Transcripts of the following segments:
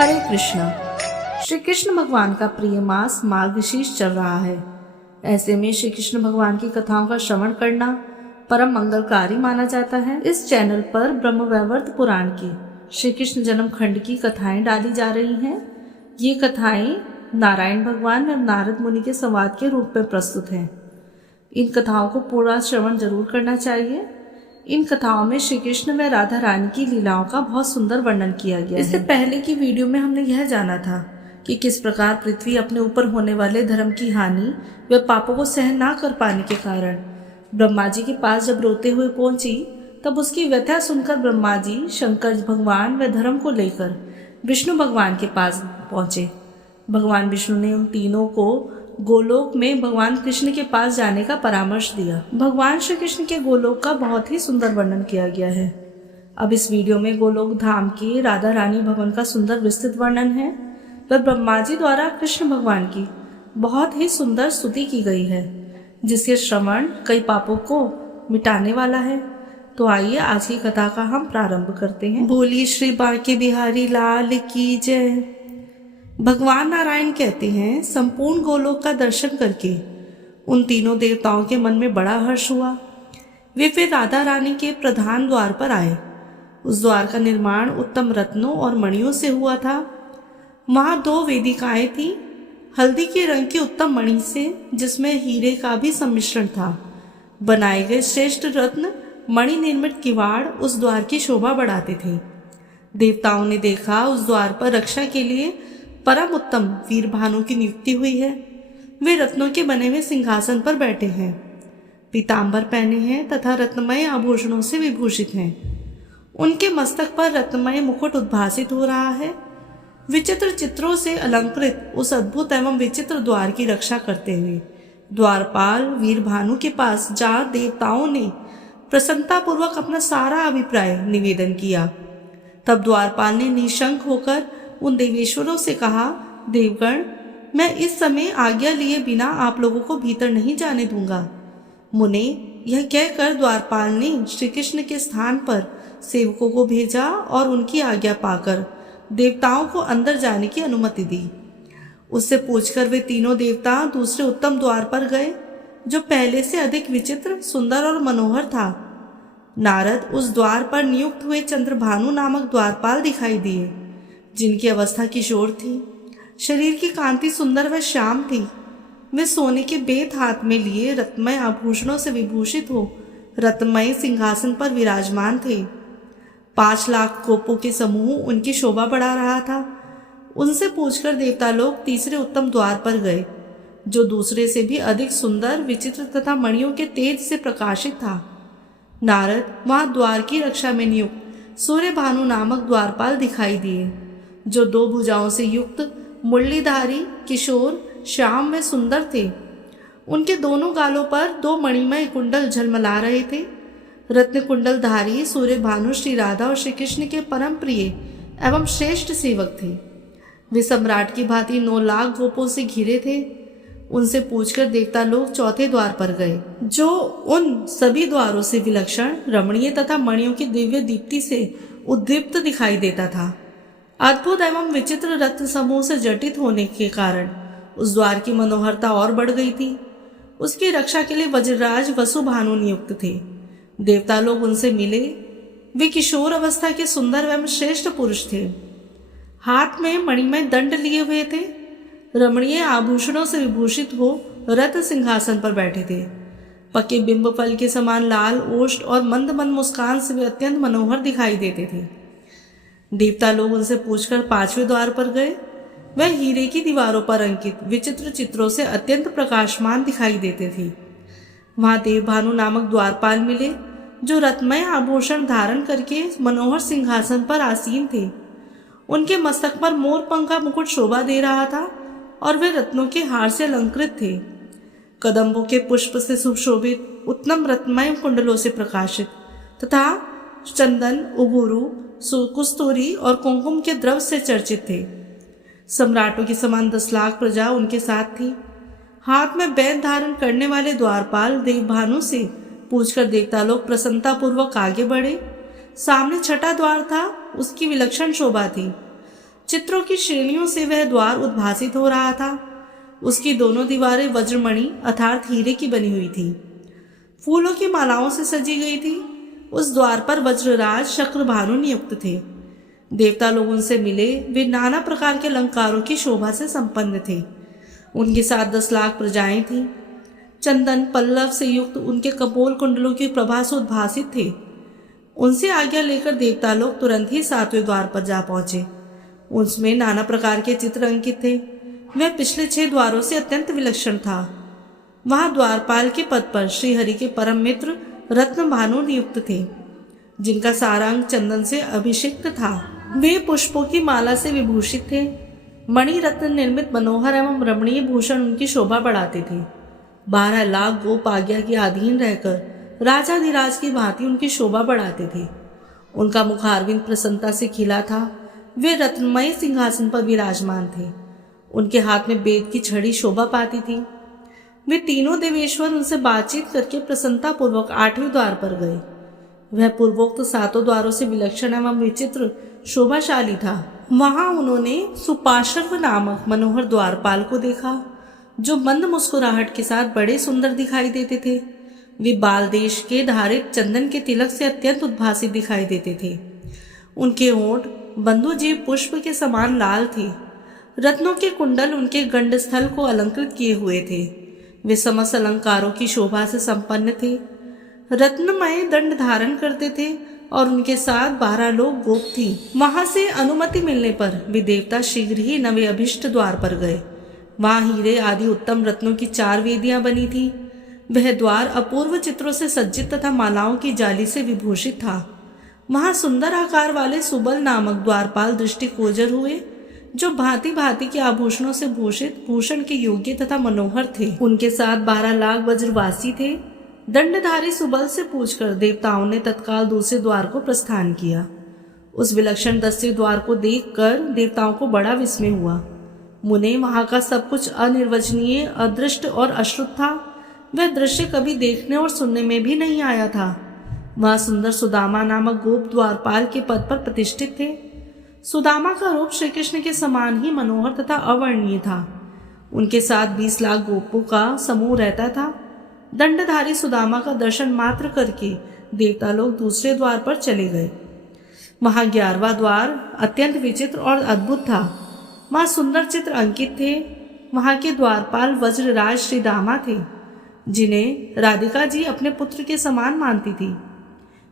हरे कृष्णा। श्री कृष्ण भगवान का प्रिय मास मार्गशीर्ष चल रहा है। ऐसे में श्री कृष्ण भगवान की कथाओं का श्रवण करना परम मंगलकारी माना जाता है। इस चैनल पर ब्रह्मवैवर्त पुराण की श्री कृष्ण जन्म खंड की कथाएं डाली जा रही हैं। ये कथाएं नारायण भगवान और नारद मुनि के संवाद के रूप में प्रस्तुत हैं। इन कथाओं को पूरा श्रवण जरूर करना चाहिए। इन कथाओं में श्री कृष्ण व राधा रानी की लीलाओं का बहुत सुंदर वर्णन किया गया है। इससे पहले की वीडियो में हमने यह जाना था कि किस प्रकार पृथ्वी अपने ऊपर होने वाले धर्म की हानि व पापों को सहन ना कर पाने के कारण ब्रह्मा जी के पास जब रोते हुए पहुंची, तब उसकी व्यथा सुनकर ब्रह्मा जी शंकर भगवान व धर्म को लेकर विष्णु भगवान के पास पहुंचे। भगवान विष्णु ने उन तीनों को गोलोक में भगवान कृष्ण के पास जाने का परामर्श दिया। भगवान श्री कृष्ण के गोलोक का बहुत ही सुंदर वर्णन किया गया है। अब इस वीडियो में गोलोक धाम के राधा रानी भवन का सुंदर विस्तृत वर्णन है। वह ब्रह्मा जी द्वारा कृष्ण भगवान की बहुत ही सुंदर स्तुति की गई है, जिसके श्रवण कई पापों को मिटाने वाला है। तो आइए आज की कथा का हम प्रारंभ करते हैं। बोलिए श्री बांके बिहारी लाल की जय। भगवान नारायण कहते हैं, संपूर्ण गोलोक का दर्शन करके उन तीनों देवताओं के मन में बड़ा हर्ष हुआ। वे फिर राधा रानी के प्रधान द्वार पर आए। उस द्वार का निर्माण उत्तम रत्नों और मणियों से हुआ था। वहां 2 वेदिकाएं थी, हल्दी के रंग की उत्तम मणि से, जिसमें हीरे का भी सम्मिश्रण था। बनाए गए श्रेष्ठ रत्न मणि निर्मित किवाड़ उस द्वार की शोभा बढ़ाते थे। देवताओं ने देखा उस द्वार पर रक्षा के लिए परम उत्तम वीर भानु की नियुक्ति हुई है। वे रत्नों के बने हुए सिंहासन पर बैठे हैं, पीतांबर पहने हैं तथा रत्नमय आभूषणों से विभूषित हैं। उनके मस्तक पर रत्नमय मुकुट उद्भासित हो रहा है। विचित्र चित्रों से अलंकृत उस अद्भुत एवं विचित्र द्वार की रक्षा करते हुए द्वारपाल वीर भानु के पास जा देवताओं ने प्रसन्नतापूर्वक अपना सारा अभिप्राय निवेदन किया। तब द्वारपाल ने निशंक होकर उन देवेश्वरों से कहा, देवगण, मैं इस समय आज्ञा लिए बिना आप लोगों को भीतर नहीं जाने दूंगा। मुने, यह कहकर द्वारपाल ने श्री कृष्ण के स्थान पर सेवकों को भेजा और उनकी आज्ञा पाकर देवताओं को अंदर जाने की अनुमति दी। उससे पूछकर वे तीनों देवता दूसरे उत्तम द्वार पर गए, जो पहले से अधिक विचित्र, सुंदर और मनोहर था। नारद उस द्वार पर नियुक्त हुए चंद्रभानु नामक द्वारपाल दिखाई दिए, जिनकी अवस्था किशोर थी। शरीर की कांति सुंदर व श्याम थी। वे सोने के बेत हाथ में लिए रत्नमय आभूषणों से विभूषित हो रत्नमय सिंहासन पर विराजमान थे। 5 लाख कोपों के समूह उनकी शोभा बढ़ा रहा था। उनसे पूछकर देवता लोग तीसरे उत्तम द्वार पर गए, जो दूसरे से भी अधिक सुंदर, विचित्र तथा मणियों के तेज से प्रकाशित था। नारद वहां द्वार की रक्षा में नियुक्त सूर्य भानु नामक द्वारपाल दिखाई दिए, जो 2 भुजाओं से युक्त मुरलीधारी, किशोर, श्याम व सुंदर थे। उनके दोनों गालों पर 2 मणिमय कुंडल झलमला रहे थे। रत्न कुंडलधारी सूर्य भानु श्री राधा और श्री कृष्ण के परम प्रिय एवं श्रेष्ठ सेवक थे। वे सम्राट की भांति 9 लाख गोपों से घिरे थे। उनसे पूछकर देवता लोग चौथे द्वार पर गए, जो उन सभी द्वारों से विलक्षण, रमणीय तथा मणियों की दिव्य दीप्ति से उद्दीप्त दिखाई देता था। अद्भुत एवं विचित्र रत्न समूह से जटित होने के कारण उस द्वार की मनोहरता और बढ़ गई थी। उसकी रक्षा के लिए वज्रराज वसुभानु नियुक्त थे। देवता लोग उनसे मिले। वे किशोर अवस्था के सुंदर एवं श्रेष्ठ पुरुष थे। हाथ में मणिमय दंड लिए हुए थे। रमणीय आभूषणों से विभूषित हो रत्न सिंहासन पर बैठे थे। पके बिंब फल के समान लाल ओष्ठ और मंद मंद मुस्कान से वे अत्यंत मनोहर दिखाई देते थे। देवता लोग उनसे पूछकर 5वें द्वार पर गए। वह हीरे की दीवारों पर अंकित विचित्र चित्रों से अत्यंत प्रकाशमान दिखाई देते थे। वहां देवभानु नामक द्वारपाल मिले, जो रत्नमय आभूषण धारण करके मनोहर सिंहासन पर आसीन थे। उनके मस्तक पर मोर पंख का मुकुट शोभा दे रहा था और वे रत्नों के हार से अलंकृत थे। कदम्बों के पुष्प से सुशोभित उत्तम रत्नमय कुंडलों से प्रकाशित तथा चंदन, उगुरु, कुस्तूरी और कुंकुम के द्रव से चर्चित थे। सम्राटों के समान 10 लाख प्रजा उनके साथ थी। हाथ में बैन धारण करने वाले द्वारपाल देवभानु से पूछकर देवता लोग प्रसन्नतापूर्वक आगे बढ़े। सामने छठा द्वार था, उसकी विलक्षण शोभा थी। चित्रों की श्रेणियों से वह द्वार उद्भासित हो रहा था। उसकी दोनों दीवारें वज्रमणि अर्थात हीरे की बनी हुई थी, फूलों की मालाओं से सजी गई थी। उस द्वार पर वज्रराज शक्रभानु नियुक्त थे। देवता लोग उनसे मिले। वे नाना प्रकार के अलंकारों की शोभा से संपन्न थे। उनके साथ 10 लाख प्रजाएं थीं। चंदन पल्लव से युक्त उनके कपोल कुंडलों की प्रभा से उद्भासित थे। उनसे आज्ञा लेकर देवता लोग तुरंत ही 7वें द्वार पर जा पहुंचे। उसमें नाना प्रकार के चित्र अंकित थे। वह पिछले 6 द्वारों से अत्यंत विलक्षण था। वहां द्वारपाल के पद पर श्री हरि के परम मित्र रत्नभानु नियुक्त थे, जिनका सारा अंग चंदन से अभिषिक्त था। वे पुष्पों की माला से विभूषित थे। मणि रत्न निर्मित मनोहर एवं रमणीय भूषण उनकी शोभा बढ़ाते थे। 12 लाख गोप आज्ञा के अधीन रहकर राजाधिराज की भांति उनकी शोभा बढ़ाते थे। उनका मुखारविंद प्रसन्नता से खिला था। वे रत्नमय सिंहासन पर विराजमान थे। उनके हाथ में वेद की छड़ी शोभा पाती थी। वे तीनों देवेश्वर उनसे बातचीत करके प्रसन्नता पूर्वक 8वें द्वार पर गए। वह पूर्वोक्त 7 द्वारों से विलक्षण एवं विचित्र शोभाशाली था। वहां उन्होंने सुपार्श्व नामक मनोहर द्वारपाल को देखा, जो मंद मुस्कुराहट के साथ बड़े सुंदर दिखाई देते थे। वे बाल देश के धारित चंदन के तिलक से अत्यंत उद्भासित दिखाई देते थे। उनके होंठ बंधुजीव पुष्प के समान लाल थे। रत्नों के कुंडल उनके गंडस्थल को अलंकृत किए हुए थे। वे समस्त अलंकारों की शोभा से संपन्न थे। रत्नमय दंड धारण करते थे और उनके साथ 12 लोग गोप थी। वहां से अनुमति मिलने पर वे देवता शीघ्र ही नवे अभिष्ट द्वार पर गए। वहां हीरे आदि उत्तम रत्नों की 4 वेदियां बनी थी। वह द्वार अपूर्व चित्रों से सज्जित तथा मालाओं की जाली से विभूषित था। वहां सुंदर आकार वाले सुबल नामक द्वारपाल दृष्टिगोचर हुए, जो भांति भांति के आभूषणों से भूषित भूषण के योग्य तथा मनोहर थे। उनके साथ 12 लाख वज्रवासी थे। दंडधारी सुबल से पूछकर देवताओं ने तत्काल दूसरे द्वार को प्रस्थान किया। उस विलक्षण 10वें द्वार को देखकर देवताओं को बड़ा विस्मय हुआ। मुने, वहां का सब कुछ अनिर्वचनीय, अदृष्ट और अश्रुत था। वह दृश्य कभी देखने और सुनने में भी नहीं आया था। वह सुंदर सुदामा नामक गोप द्वारपाल के पद पर प्रतिष्ठित थे। सुदामा का रूप श्री कृष्ण के समान ही मनोहर तथा अवर्णनीय था। उनके साथ 20 लाख गोपों का समूह रहता था। दंडधारी सुदामा का दर्शन मात्र करके देवता लोग दूसरे द्वार पर चले गए। वहां 11वां द्वार अत्यंत विचित्र और अद्भुत था। वहां सुंदर चित्र अंकित थे। वहां के द्वारपाल वज्रराज श्री दामा थे, जिन्हें राधिका जी अपने पुत्र के समान मानती थी।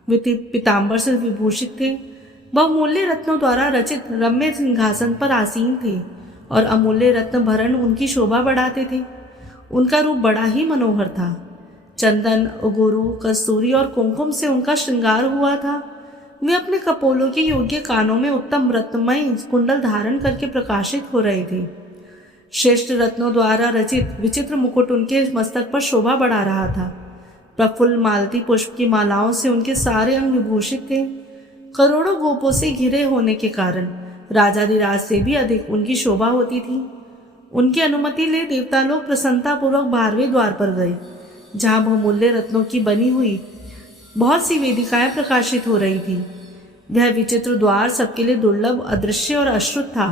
वे पीताम्बर से विभूषित थे। बहुमूल्य रत्नों द्वारा रचित रम्य सिंहासन पर आसीन थे और अमूल्य रत्न भरण उनकी शोभा बढ़ाते थे। उनका रूप बड़ा ही मनोहर था। चंदन, उगुरु, कस्तूरी और कुमकुम से उनका श्रृंगार हुआ था। वे अपने कपोलों के योग्य कानों में उत्तम रत्नमय कुंडल धारण करके प्रकाशित हो रहे थे। श्रेष्ठ रत्नों द्वारा रचित विचित्र मुकुट उनके मस्तक पर शोभा बढ़ा रहा था। प्रफुल्ल मालती पुष्प की मालाओं से उनके सारे अंग विभूषित थे। करोड़ों गोपों से घिरे होने के कारण राजाधिराज से भी अधिक उनकी शोभा होती थी। उनकी अनुमति ले देवता लोग प्रसन्नतापूर्वक 12वें द्वार पर गए, जहां बहुमूल्य रत्नों की बनी हुई बहुत सी वेदिकाएं प्रकाशित हो रही थी। वह विचित्र द्वार सबके लिए दुर्लभ, अदृश्य और अश्रुत था।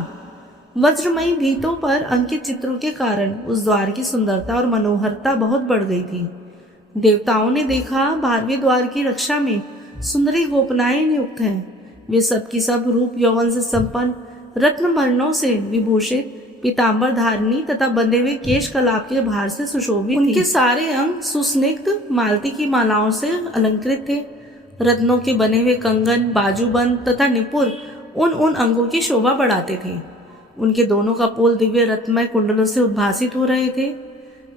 वज्रमयी भीतों पर अंकित चित्रों के कारण उस द्वार की सुंदरता और मनोहरता बहुत बढ़ गई थी। देवताओं ने देखा 12वें द्वार की रक्षा में सुंदरी गोपनाएं नियुक्त हैं। वे सबकी सब रूप यौवन से संपन्न, रत्नभरणों से विभूषित, पीताम्बर धारणी तथा बंधे हुए केश कलाप के भार से सुशोभित। उनके सारे अंग सुस्निग्ध मालती की मालाओं से अलंकृत थे। रत्नों के बने हुए कंगन, बाजूबंद तथा निपुर उन अंगों की शोभा बढ़ाते थे। उनके दोनों कपोल दिव्य रत्नमय कुंडलों से उद्भासित हो रहे थे।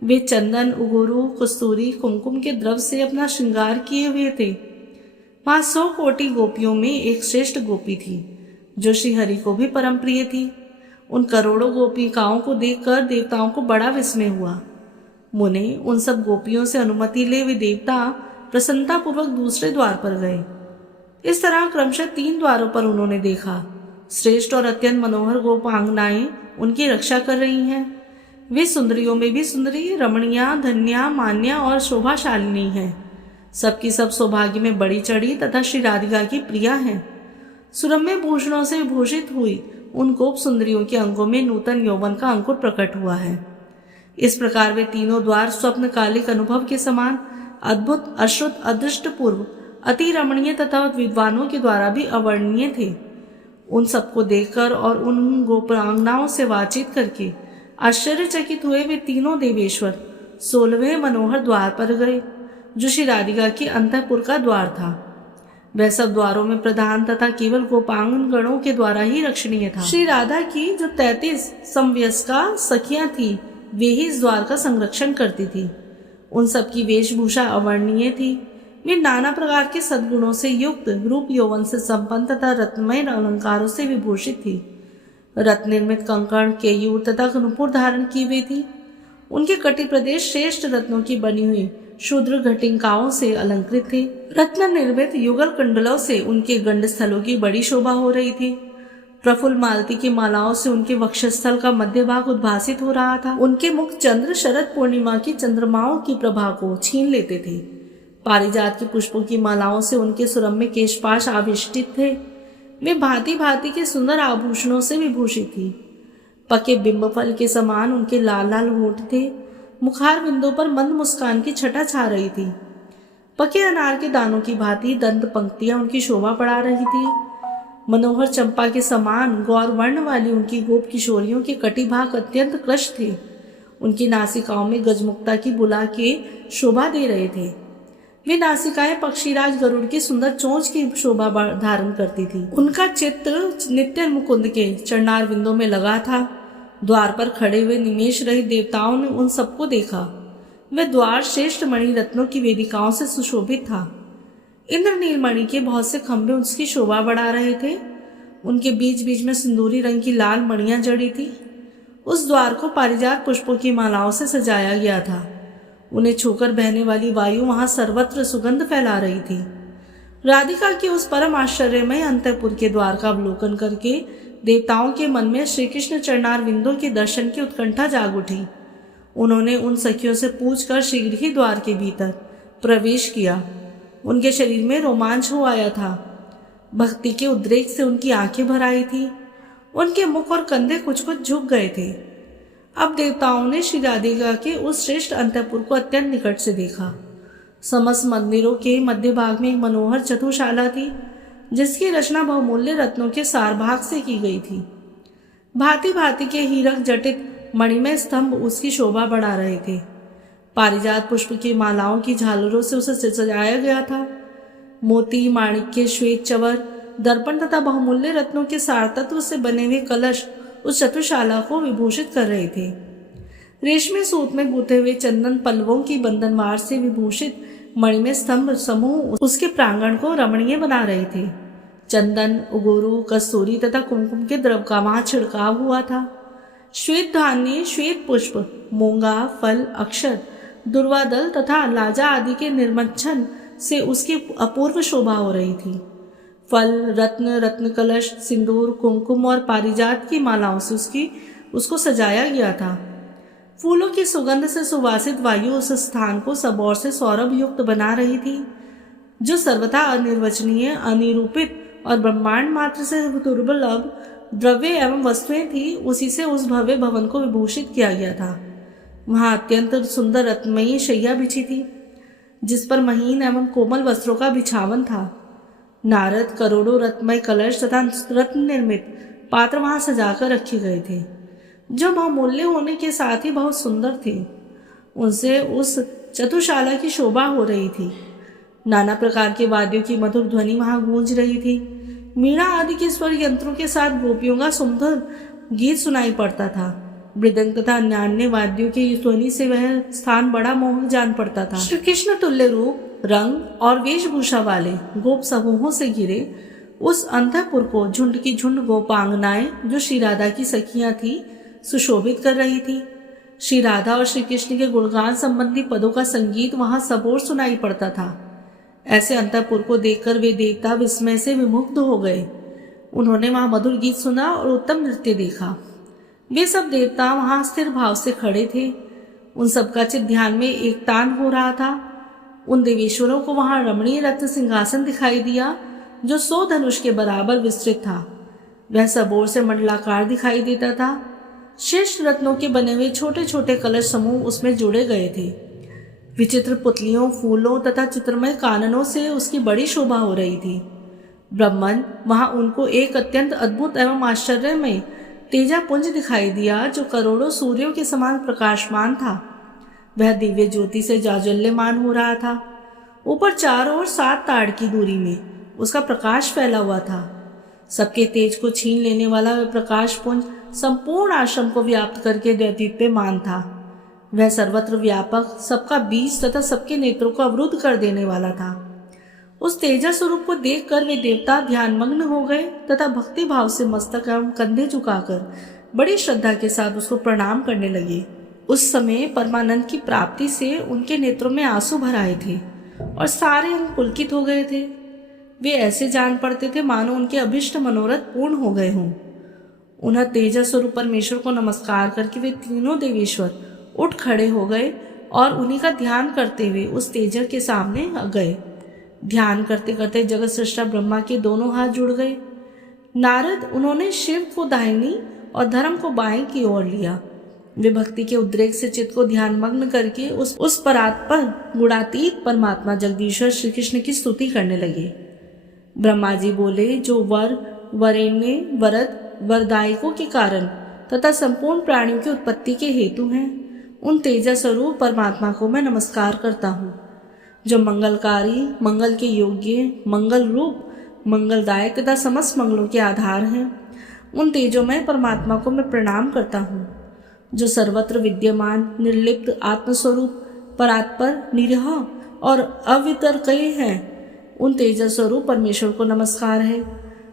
वे चंदन, उगुरु, कस्तूरी, कुमकुम के द्रव से अपना श्रृंगार किए हुए थे। वहां 100 कोटि गोपियों में एक श्रेष्ठ गोपी थी, जो श्री हरि को भी परम प्रिय थी। उन करोड़ों गोपिकाओं को देखकर देवताओं को बड़ा विस्मय हुआ। मुने, उन सब गोपियों से अनुमति ले वे देवता प्रसन्नतापूर्वक दूसरे द्वार पर गए। इस तरह क्रमशः 3 द्वारों पर उन्होंने देखा। श्रेष्ठ और अत्यंत मनोहर गोपांगनाएं उनकी रक्षा कर रही हैं। वे सुंदरियों में भी सुंदरी, रमणीया, धन्या, मान्या और शोभाशालिनी हैं। सबकी सब सौभाग्य में बड़ी चढ़ी तथा श्री राधिका की प्रिया हैं। सुरम्य भूषणों से विभूषित हुई उन गोप सुंदरियों के अंगों में नूतन यौवन का अंकुर प्रकट हुआ है। इस प्रकार वे तीनों द्वार स्वप्नकालिक अनुभव के समान अद्भुत, अश्रुत, अदृष्टपूर्व, अति रमणीय तथा विद्वानों के द्वारा भी अवर्णनीय थे। उन सबको देखकर और उन गोपांगनाओं से बातचीत करके आश्चर्यचकित हुए वे तीनों देवेश्वर 16वें मनोहर द्वार पर गए, जो श्री राधिका के अंतःपुर का द्वार था। वह सब द्वारों में प्रधान तथा केवल गोपांगन गणों के द्वारा ही रक्षणीय था। श्री राधा की जो 33 समवयस्का सखियां थी, वे ही इस द्वार का संरक्षण करती थी। उन सबकी वेशभूषा अवर्णनीय थी। वे नाना प्रकार के सद्गुणों से युक्त, रूप यौवन से संपन्न तथा रत्नमय अलंकारों से विभूषित थी। रत्न निर्मित कंकण, केयूर तथा नुपुर धारण की हुई थी। उनके कटी प्रदेश श्रेष्ठ रत्नों की बनी हुई शूद्र घटिकाओं से अलंकृत थे। रत्न निर्मित युगल कुंडलों से उनके गंडस्थलों की बड़ी शोभा हो रही थी। प्रफुल्ल मालती की मालाओं से उनके वक्षस्थल का मध्य भाग उद्भासित हो रहा था। उनके मुख चंद्र शरद पूर्णिमा की चंद्रमाओं की प्रभा को छीन लेते थे। पारिजात के पुष्पों की मालाओं से उनके सुरम्य केशपाश आविष्टित थे। वे भांति भांति के सुंदर आभूषणों से विभूषित थी। पके बिंब फल के समान उनके लाल लाल होंठ थे। मुखार बिंदु पर मंद मुस्कान की छटा छा रही थी। पके अनार के दानों की भांति दंत पंक्तियां उनकी शोभा बढ़ा रही थी। मनोहर चंपा के समान गौर वर्ण वाली उनकी गोप किशोरियों के कटिभाग अत्यंत कृश थे। उनकी नासिकाओं में गजमुक्ता की बुला के शोभा दे रहे थे। वे नासिकाएं पक्षीराज गरुड़ की सुंदर चोंच की शोभा धारण करती थी। उनका चित्र नित्य मुकुंद के चरणार बिंदों में लगा था। द्वार पर खड़े हुए निमेष रहित देवताओं ने उन सबको देखा। वह द्वार श्रेष्ठ मणि रत्नों की वेदिकाओं से सुशोभित था। इंद्रनील मणि के बहुत से खंभे उसकी शोभा बढ़ा रहे थे। उनके बीच बीच में सिंदूरी रंग की लाल मणियां जड़ी थी। उस द्वार को पारिजात पुष्पों की मालाओं से सजाया गया था। उन्हें छूकर बहने वाली वायु वहां सर्वत्र सुगंध फैला रही थी। राधिका के उस परम आश्चर्यमय अंतःपुर के द्वार का अवलोकन करके देवताओं के मन में श्री कृष्ण चरणार विंदों के दर्शन की उत्कंठा जाग उठी। उन्होंने उन सखियों से पूछकर शीघ्र ही द्वार के भीतर प्रवेश किया। उनके शरीर में रोमांच हो आया था। भक्ति के उद्रेक से उनकी आंखें भर आई थी। उनके मुख और कंधे कुछ कुछ झुक गए थे। अब देवताओं ने श्री राधिका के उस श्रेष्ठ अंतःपुर को अत्यंत निकट से देखा। समस्त मंदिरों के मध्य भाग में एक मनोहर चतुशाला थी, जिसकी रचना बहुमूल्य रत्नों के सारभाग से की गई थी। भांति भांति के हीरक जटित मणिमय स्तंभ उसकी शोभा बढ़ा रहे थे। पारिजात पुष्प की मालाओं की झालरों से उसे सजाया गया था। मोती, माणिक्य, श्वेत चवर, दर्पण तथा बहुमूल्य रत्नों के सारतत्व से बने हुए कलश उस चतुशाला को विभूषित कर रहे थे। रेशमी सूत में गूंथे हुए चंदन पल्लवों की बंधनवार से विभूषित मणिमय स्तंभ समूह उसके प्रांगण को रमणीय बना रहे थे। चंदन, उगोरू, कस्तूरी तथा कुमकुम के द्रव का वहां छिड़काव हुआ था। श्वेत धान्य, श्वेत पुष्प, मूंगा, फल, अक्षत, दुर्वादल तथा लाजा आदि के निर्मच्छन से उसकी अपूर्व शोभा हो रही थी। फल, रत्न, रत्न कलश, सिंदूर, कुमकुम और पारिजात की मालाओं से उसको सजाया गया था। फूलों की सुगंध से सुवासित वायु उस स्थान को सब ओर से सौरभ युक्त बना रही थी। जो सर्वथा अनिर्वचनीय, अनिरूपित और ब्रह्मांड मात्र से दुर्लभ द्रव्य एवं वस्तुएं थी, उसी से उस भव्य भवन को विभूषित किया गया था। वहां अत्यंत सुंदर रत्नमयी शैया बिछी थी, जिस पर महीन एवं कोमल वस्त्रों का बिछावन था। नारद करोड़ों रत्नमय कलश तथा रत्न निर्मित पात्र वहां सजाकर रखे गए थे, जो बहुमूल्य होने के साथ ही बहुत सुंदर थे। उनसे उस चतुशाला की शोभा हो रही थी। नाना प्रकार के वाद्यों की मधुर ध्वनि वहां गूंज रही थी। मीणा आदि के स्वर यंत्रों के साथ गोपियों का सुंदर गीत सुनाई पड़ता था। मृदंग तथा अन्य वाद्यों की ध्वनि से वह स्थान बड़ा मोहक जान पड़ता था। श्री कृष्ण तुल्य रूप, रंग और वेशभूषा वाले गोप समूहों से घिरे उस अंतःपुर को झुंड की झुंड गोपांगनाएं, जो श्री राधा की सखियां थी, सुशोभित कर रही थी। श्री राधा और श्री कृष्ण के गुणगान संबंधी पदों का संगीत वहां सबोर सुनाई पड़ता था। ऐसे अंतःपुर को देखकर वे देवता विस्मय से विमुग्ध हो गए। उन्होंने वहां मधुर गीत सुना और उत्तम नृत्य देखा। वे सब देवता वहां स्थिर भाव से खड़े थे। उन सबका चित्त ध्यान में एक तान हो रहा था। उन देवेश्वरों को वहां रमणीय रत्न सिंहासन दिखाई दिया, जो 100 धनुष के बराबर विस्तृत था। वह सब ओर से मंडलाकार दिखाई देता था। श्रेष्ठ रत्नों के बने हुए छोटे छोटे कलश समूह उसमें जुड़े गए थे। विचित्र पुतलियों, फूलों तथा चित्रमय काननों से उसकी बड़ी शोभा हो रही थी। ब्रह्मन वहां उनको एक अत्यंत अद्भुत एवं आश्चर्यमय तेजापुंज दिखाई दिया, जो करोड़ों सूर्यों के समान प्रकाशमान था। वह दिव्य ज्योति से जाज्वल्यमान हो रहा था। ऊपर चारों ओर 7 ताड़ की दूरी में उसका प्रकाश फैला हुआ था। सबके तेज को छीन लेने वाला वह प्रकाश पुंज संपूर्ण आश्रम को व्याप्त करके दैदीप्यमान था। वह सर्वत्र व्यापक, सबका बीज तथा सबके नेत्रों को अवरुद्ध कर देने वाला था। उस तेजा स्वरूप को देखकर वे देवता ध्यानमग्न हो गए तथा भक्ति भाव से मस्तक एवं कंधे झुकाकर बड़ी श्रद्धा के साथ उसको प्रणाम करने लगे। उस समय परमानंद की प्राप्ति से उनके नेत्रों में आंसू भर आए थे और सारे अंग पुलकित हो गए थे। वे ऐसे जान पड़ते थे मानो उनके अभिष्ट मनोरथ पूर्ण हो गए हों। उन्हें तेजा स्वरूप परमेश्वर को नमस्कार करके वे तीनों देवेश्वर उठ खड़े हो गए और उन्हीं का ध्यान करते हुए उस तेजा के सामने गए। ध्यान करते करते जगत सृष्टा ब्रह्मा के दोनों हाथ जुड़ गए। नारद उन्होंने शिव को दाहिनी और धर्म को बाएं की ओर लिया। वे भक्ति के उद्रेक से चित्त को ध्यानमग्न करके उस परात्पर गुणातीत परमात्मा जगदीश्वर श्री कृष्ण की स्तुति करने लगे। ब्रह्मा जी बोले, जो वर, वरेण्य, वरद, वरदायकों के कारण तथा संपूर्ण प्राणियों की उत्पत्ति के हेतु हैं, उन तेजा स्वरूप परमात्मा को मैं नमस्कार करता हूँ। जो मंगलकारी, मंगल के योग्य, मंगल रूप, मंगलदायक तथा समस्त मंगलों के आधार हैं, उन तेजोमय परमात्मा को मैं प्रणाम करता हूँ। जो सर्वत्र विद्यमान, निर्लिप्त, आत्मस्वरूप, परात्पर, निरह और अवितर्कय हैं, उन तेजस स्वरूप परमेश्वर को नमस्कार है।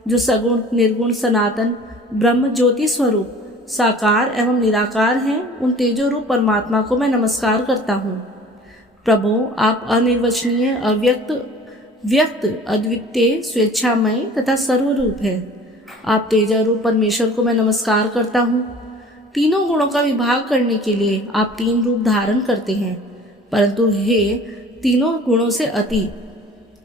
जो सगुण, निर्गुण, सनातन, ब्रह्म ज्योति स्वरूप, साकार एवं निराकार हैं, उन तेजो रूप परमात्मा को मैं नमस्कार करता हूँ। प्रभो, आप अनिर्वचनीय, अव्यक्त, व्यक्त, अद्वितीय, स्वेच्छामय तथा सर्वरूप है। आप तेजा रूप परमेश्वर को मैं नमस्कार करता हूँ। तीनों गुणों का विभाग करने के लिए आप 3 रूप धारण करते हैं, परंतु हे तीनों गुणों से अति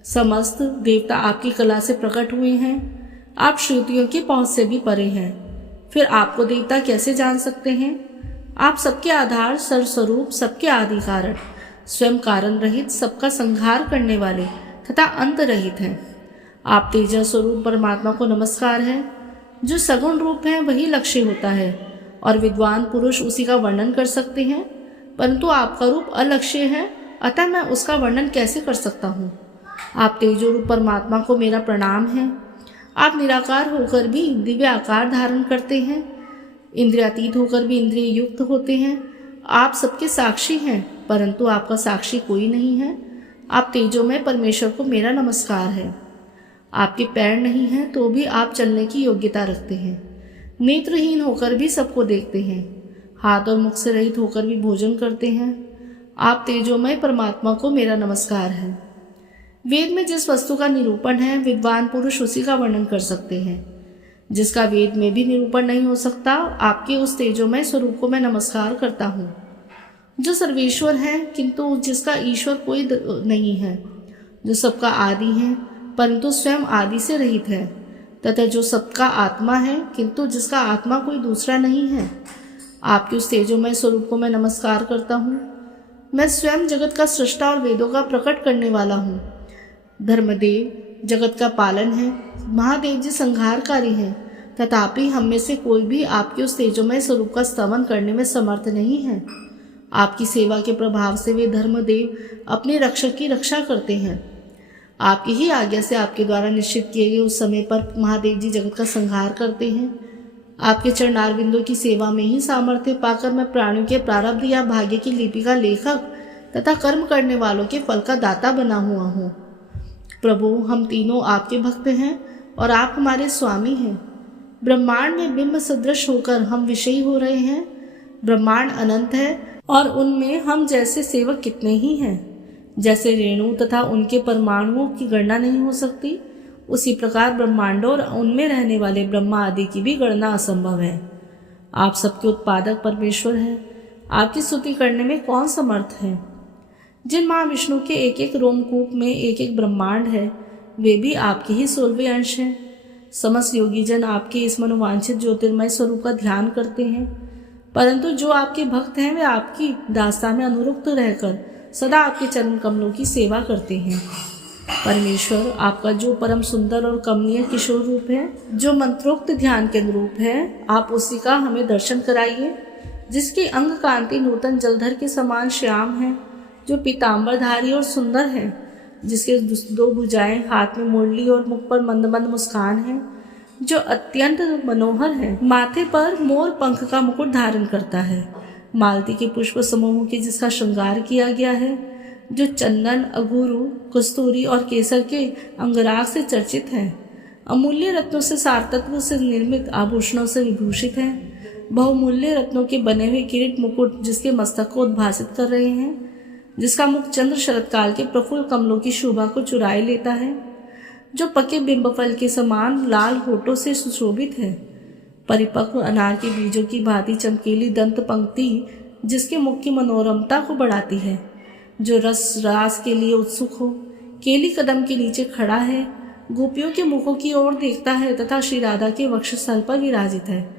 समस्त देवता आपकी कला से प्रकट हुए हैं। आप श्रुतियों की पहुंच से भी परे हैं, फिर आपको देवता कैसे जान सकते हैं? आप सबके आधार, सर्वस्वरूप, सबके आदि कारण, स्वयं कारण रहित, सबका संहार करने वाले तथा अंत रहित हैं। आप तेजा स्वरूप परमात्मा को नमस्कार है। जो सगुण रूप है वही लक्ष्य होता है और विद्वान पुरुष उसी का वर्णन कर सकते हैं, परंतु आपका रूप अलक्ष्य है, अतः मैं उसका वर्णन कैसे कर सकता हूँ। आप तेजो रूप परमात्मा को मेरा प्रणाम है। आप निराकार होकर भी दिव्य आकार धारण करते हैं, इंद्रियातीत होकर भी इंद्रिय युक्त होते हैं। आप सबके साक्षी हैं, परंतु आपका साक्षी कोई नहीं है। आप तेजोमय परमेश्वर को मेरा नमस्कार है। आपके पैर नहीं हैं तो भी आप चलने की योग्यता रखते हैं। नेत्रहीन होकर भी सबको देखते हैं, हाथ और मुख से रहित होकर भी भोजन करते हैं। आप तेजोमय परमात्मा को मेरा नमस्कार है। वेद में जिस वस्तु का निरूपण है, विद्वान पुरुष उसी का वर्णन कर सकते हैं। जिसका वेद में भी निरूपण नहीं हो सकता, आपके उस तेजोमय स्वरूप को मैं नमस्कार करता हूँ। जो सर्वेश्वर है किंतु जिसका ईश्वर कोई नहीं है, जो सबका आदि है परंतु स्वयं आदि से रहित है, तथा जो सबका आत्मा है किंतु जिसका आत्मा कोई दूसरा नहीं है, आपके उस तेजोमय स्वरूप को मैं नमस्कार करता हूँ। मैं स्वयं जगत का सृष्टा और वेदों का प्रकट करने वाला हूँ। धर्मदेव जगत का पालन है, महादेव जी संहारकारी हैं, तथापि हम में से कोई भी आपके उस तेजोमय स्वरूप का स्तमन करने में समर्थ नहीं है। आपकी सेवा के प्रभाव से वे धर्मदेव अपने रक्षक की रक्षा करते हैं। आपकी ही आज्ञा से आपके द्वारा निश्चित किए गए उस समय पर महादेव जी जगत का संहार करते हैं। आपके चरणारविंदों की सेवा में ही सामर्थ्य पाकर मैं प्राणियों के प्रारब्ध या भाग्य की लिपि का लेखक तथा कर्म करने वालों के फल का दाता बना हुआ हूँ। प्रभु, हम तीनों आपके भक्त हैं और आप हमारे स्वामी हैं। ब्रह्मांड में बिंब सदृश होकर हम विषयी हो रहे हैं। ब्रह्मांड अनंत है और उनमें हम जैसे सेवक कितने ही हैं। जैसे रेणु तथा उनके परमाणुओं की गणना नहीं हो सकती, उसी प्रकार ब्रह्मांडों और उनमें रहने वाले ब्रह्मा आदि की भी गणना असंभव है। आप सबके उत्पादक परमेश्वर हैं। आपकी स्तुति करने में कौन समर्थ है? जिन महाविष्णु के एक एक रोमकूप में एक एक ब्रह्मांड है, वे भी आपके ही 16वें अंश हैं। समस्त योगी जन आपके इस मनोवांछित ज्योतिर्मय स्वरूप का ध्यान करते हैं, परंतु जो आपके भक्त हैं वे आपकी दास्तान में अनुरक्त रहकर सदा आपके चरण कमलों की सेवा करते हैं। परमेश्वर, आपका जो परम सुंदर और कमनीय किशोर रूप है, जो मंत्रोक्त ध्यान के अनुरूप है, आप उसी का हमें दर्शन कराइए, जिसकी अंग कांति नूतन जलधर के समान श्याम है, जो पीताम्बरधारी और सुंदर है, जिसके दो भुजाएं हाथ में मुरली और मुख पर मंद मंद मुस्कान है, जो अत्यंत मनोहर है, माथे पर मोर पंख का मुकुट धारण करता है, मालती के पुष्प समूह के जिसका श्रृंगार किया गया है, जो चंदन, अगुरु, कस्तूरी और केसर के अंगराग से चर्चित है, अमूल्य रत्नों से सारतत्व से निर्मित आभूषणों से विभूषित है, बहुमूल्य रत्नों के बने हुए किरीट मुकुट जिसके मस्तक को उद्भासित कर रहे हैं, जिसका मुख चंद्र शरतकाल के प्रफुल्ल कमलों की शोभा को चुराए लेता है, जो पके बिंबफल के समान लाल होठों से सुशोभित है, परिपक्व अनार के बीजों की भांति चमकीली दंत पंक्ति जिसके मुख की मनोरमता को बढ़ाती है, जो रस रास के लिए उत्सुक हो, केली कदम के नीचे खड़ा है, गोपियों के मुखों की ओर देखता है तथा श्री राधा के वक्षस्थल पर विराजित है।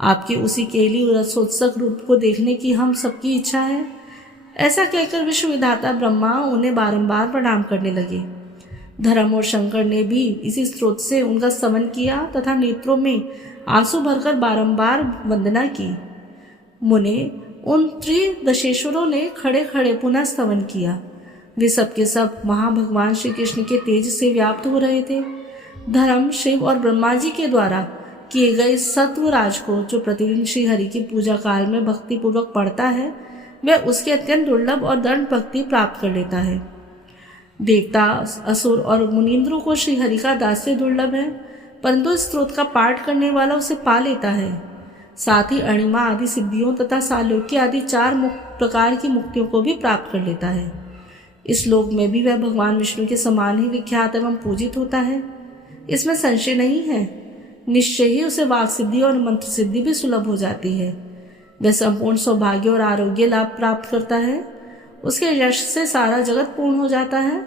आपके उसी केली रसोत्सक रूप को देखने की हम सबकी इच्छा है। ऐसा कहकर विश्व विधाता ब्रह्मा उन्हें बारंबार प्रणाम करने लगे। धर्म और शंकर ने भी इसी स्रोत से उनका स्तवन किया तथा नेत्रों में आंसू भरकर बारंबार वंदना की। मुने उन त्रिदशेश्वरों ने खड़े खड़े पुनः स्तवन किया। वे सबके सब महाभगवान श्री कृष्ण के तेज से व्याप्त हो रहे थे। धर्म, शिव और ब्रह्मा जी के द्वारा किए गए सत्वराज को जो प्रतिदिन श्री हरि की पूजा काल में भक्ति पूर्वक पढ़ता है, वह उसके अत्यंत दुर्लभ और दृढ़ भक्ति प्राप्त कर लेता है। देवता, असुर और मुनींद्रों को श्री हरि का दास्य दुर्लभ है, परंतु इस स्त्रोत का पाठ करने वाला उसे पा लेता है। साथ ही अणिमा आदि सिद्धियों तथा सालोक्य आदि 4 प्रकार की मुक्तियों को भी प्राप्त कर लेता है। इस लोक में भी वह भगवान विष्णु के समान ही विख्यात एवं पूजित होता है, इसमें संशय नहीं है। निश्चय ही उसे वाक सिद्धि और मंत्र सिद्धि भी सुलभ हो जाती है। वह संपूर्ण सौभाग्य और आरोग्य लाभ प्राप्त करता है। उसके यश से सारा जगत पूर्ण हो जाता है।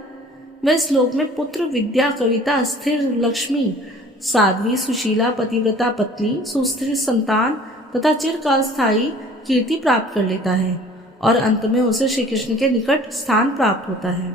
वह इस लोक में पुत्र, विद्या, कविता, स्थिर लक्ष्मी, साध्वी, सुशीला, पतिव्रता पत्नी, सुस्थिर संतान तथा चिरकाल स्थायी कीर्ति प्राप्त कर लेता है और अंत में उसे श्री कृष्ण के निकट स्थान प्राप्त होता है।